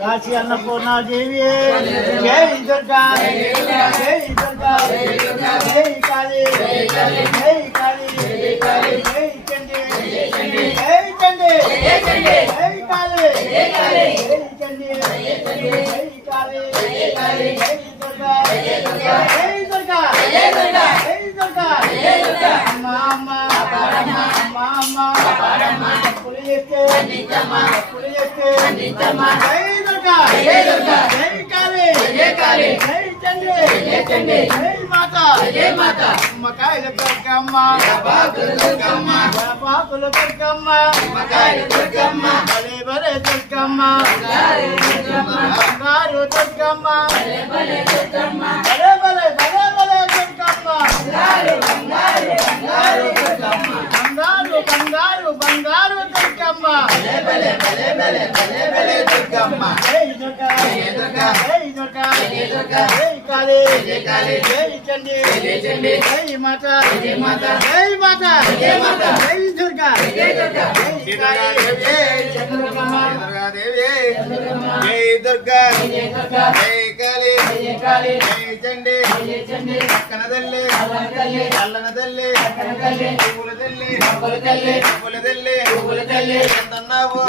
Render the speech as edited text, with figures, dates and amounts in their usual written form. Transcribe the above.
కాశీ అన్నపూర్ణ దేవి జై దుర్గా జై దుర్గా జై కాళీ జై కాళీ జై చండీ జై చండీ జై కాళీ జై చండీ జై కాళీ జై దుర్గా జై దుర్గా జై దుర్గా అమ్మ పులియే జై దుర్గా జై కాళీ జై చండీ జై మాతా అమ్మకాయల దుర్గమ్మ పాకుల దుర్గమ్మ భలే భలే దుర్గమ్మ బంగారు దుర్గమ్మ భలే భలే భలే భలే దుర్గమ్మ బంగారు బంగారు దుర్గమ్మ జై దుర్గా జై దుర్గా జై కాళీ జై చండీ జై మాతా జై మాతా జై దుర్గా జై దుర్గా జై కాళీ జై చండీ కనదల్లి అల్లనదల్లి పువ్వులదల్లి ఎందన్నావు